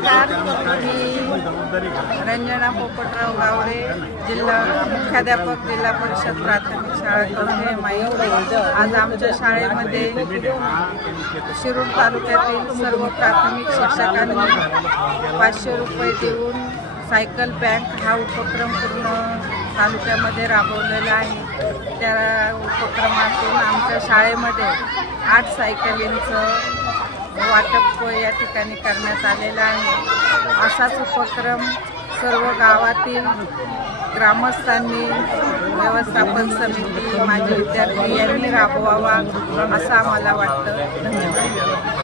नमस्कार. मी रंजना पोपटराव गावडे जिल्हा मुख्याध्यापक जिल्हा परिषद प्राथमिक शाळा कवठे माई. आज आमच्या शाळेमध्ये शिरूर तालुक्यातील सर्व प्राथमिक शिक्षकांनी पाचशे रुपये देऊन सायकल बँक हा उपक्रम पूर्ण तालुक्यामध्ये राबवलेला आहे. त्या उपक्रमातून आमच्या शाळेमध्ये आठ सायकलींचं वाटप या ठिकाणी करण्यात आलेला आहे. असाच उपक्रम सर्व गावातील ग्रामस्थांनी व्यवस्थापन समिती माझी विद्यार्थी यांनी राबवावा असं आम्हाला वाटतं. धन्यवाद.